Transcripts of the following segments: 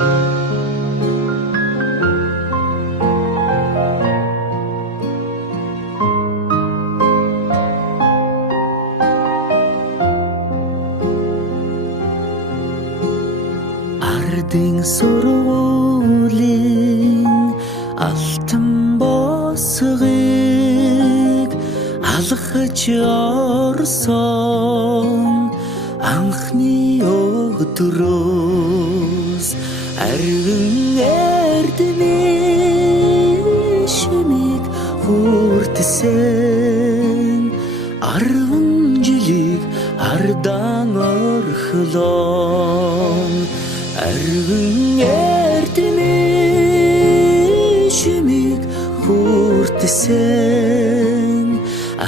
Ардын сургуулийн алтан босгыг алхаж орсон анхны өдрөөс арвин эрдмийн шимийг хүртсэн 10 жилиг ардан орхлон арвин эрдмийн шимийг хүртсэн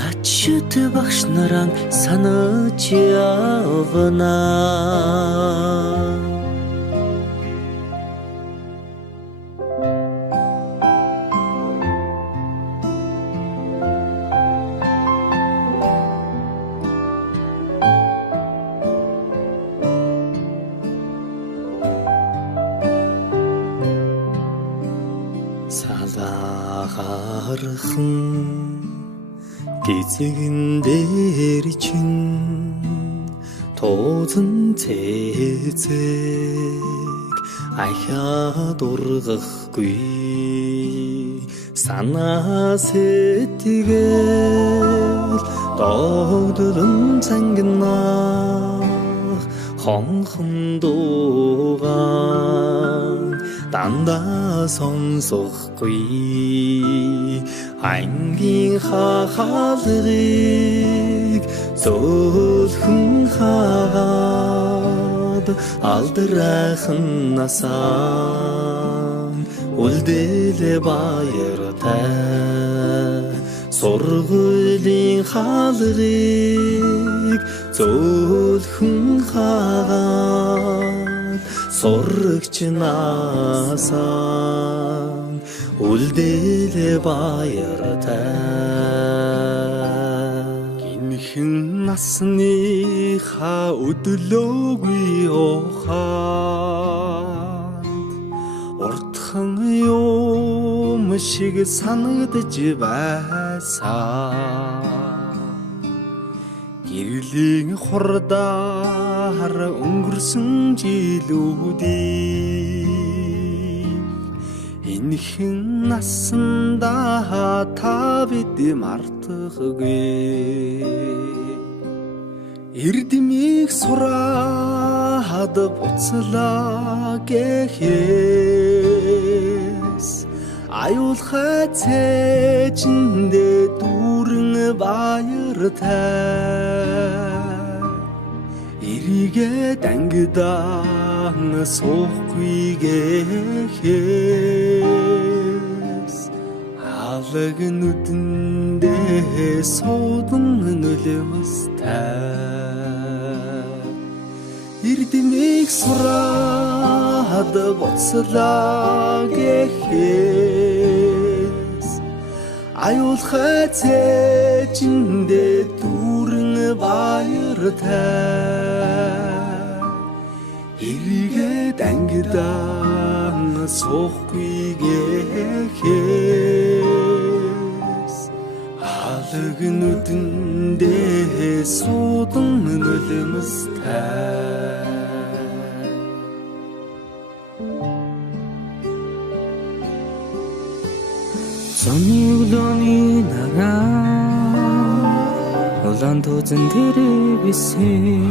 ачт багш нараа санаж явна. Салахархан гизэгэн дээр чин тоозон цэцэг ахаад ургахгүй санаа сэтгэл догдолон цангинах хонхон дуугаан дандаа сонсохгүй ангийн хахалгыг зөөлхөн хаад алдрайхан насаа үлдээлээ баяртай сургуулийн хаалгыг зөөлхөн хаад сурагч насаа үлдээлээ баяртай гинхэн насныхаа өдлөөгүй ухаанд уртхан юм шиг санагдж байсан гэрлийн хурдаар өнгөрсөн жилүүдийг энэхэн насандаа та бид мартахгүй эрдмийг сураад буцлаа гэхээс аюулхай цээжиндээ дүүрэн баяртай эрийгээ дангидаан суухгүй гэхээс алаг нүдэндээ суудан нөлөөстэй эрдмийг сураад буцлаа гэхээс аюулхай цээжиндээ дүүрэн баяртай эрийгээ дангидаан суухгүй гэхээс алаг нүдэндээ суудан нөлөөстэй Сонны өглөөний нараа улаан тузан дээр бисээ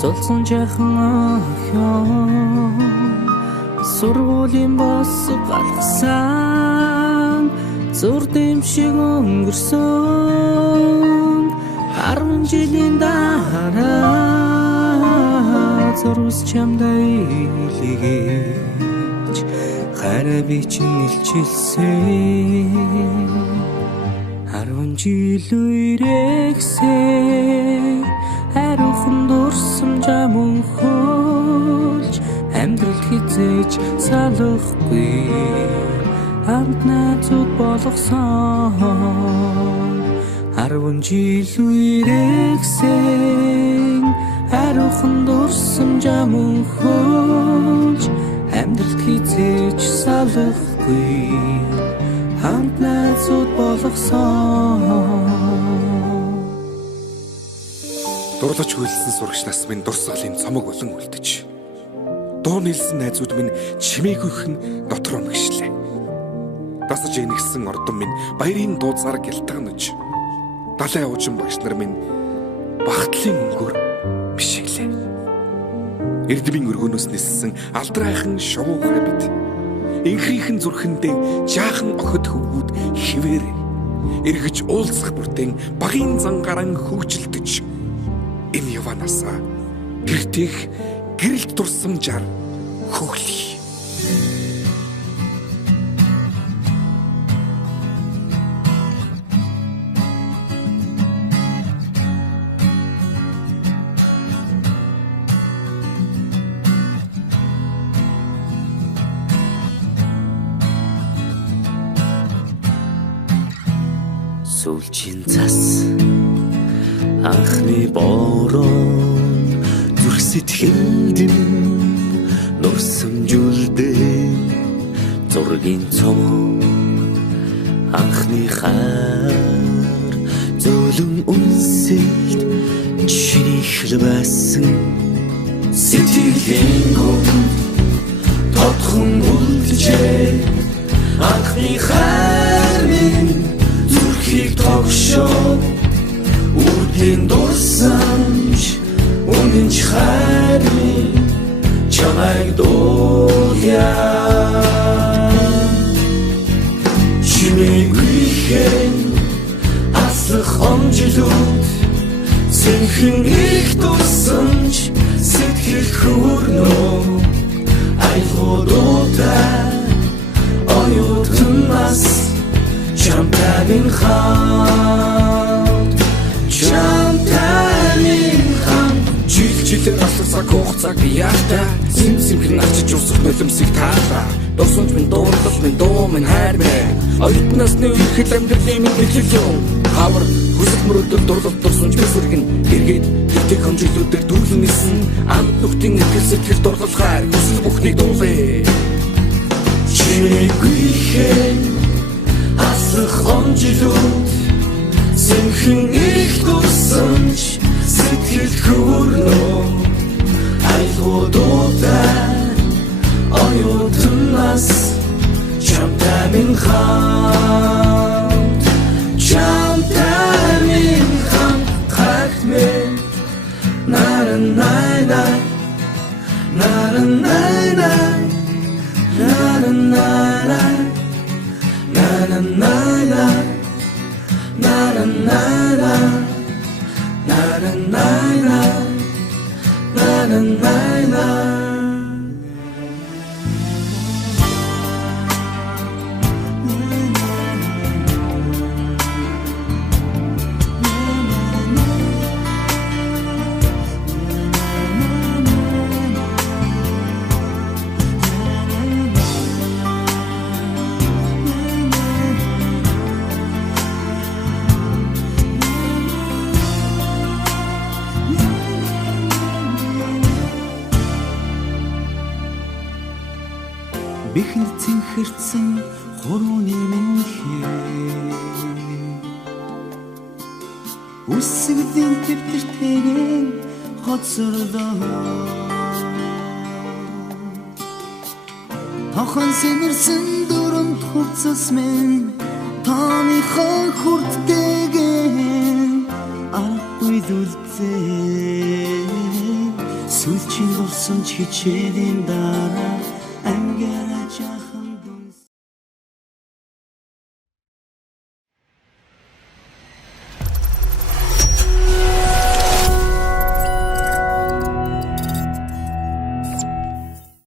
золсон жахан охин сургуулийн бос галгасан зур дэвшиг өнгөрсөн 10 жилийн дараа зурс чамдаа илгээж хараа би чинь илчилсэн 10 жил үрэгсээ хариухан дурсам жамун хөлж амьдрал хизээж салахгүй амтнацуд болгосон 10 жил үрэгсээ хариухан дурсам жамун хөлж салахгүй хамт найзууд болгосон. Дурлаж хүлсэн сурагч нас минь дурсгалын цомог болон үлдэж. Дуу нийлсэн найзууд минь чимээгүйхэн дотор өмгшлээ. Дасаж инэгсэн ордон минь баярын дууцаар гялтганаж. Далай уужин багш нар минь багтлын өнгөөр бишиглээ. Эрдмийн өргөнөөс ниссэн алдрайхан шувуугай бид. Инхрийнхэн зүрхэндээ жаахан охид хөвгүүд хിവэрэ. Эргэж уулзах бүртэн багийн зангаран хөгжилдөж. Энэ яванасаа гэртэх гэрэлт дурсамжаар хөглөе. Сүүлчийн цас анхны бороо зүрх сэтгэлд нурсамжуулдээ зургийн цом анхны хаар зөөлөн үнсэлд чихэл байсан сэтгэлийн гом тодхон үлджээ анхны хаар минь зүрхийг тогшоо үрдийн дурсамж үнэн хайрын чамайг дуулъя чимээгүйхэн аслах омжилууд сэнхэн их дурсамж сэтгэл хүрнөө айлгуудуудаа оюутнаас чамтай минь хамт жилээр аслах хугацааг яахта симхэн авчиж усах нулимсыг таалаа дурсамж минь дуурлал минь дуу минь хайр минь оюутнаас нэг ихэд амьдралын минь бичлэн хавар хүсэл мөрөдөл дурлал дурсамж бисэргэн эргээд гэртэг хэмжүүлүүдээр дүүрэн нисэн амт нүхтийн итгэл сэтгэл дурлал хайр хүсэл бүхнийг дуулъя чимээгүйхэн аслах омжилууд сэнхэн их дурсамж сэтгэл хүрнөө айлгуудуудаа оюутнаас чамтай минь хамт хагт минь на-на-на-на на-на-на-на на-на-на-на на-на-на-на na-na-na-na na-na-na-na na-na-na-na Бэхэнд цэнхэрсэн хурууны минхээ үсгэлийн төвтөртэйгэн хоцорлоо тохон сэмэрсэн дүрмд хувцас минь тааныхаа хүрттэйгэн арахгүй дүлцээ сүүлчийн дурсамж хичээлийн дараа ангаараа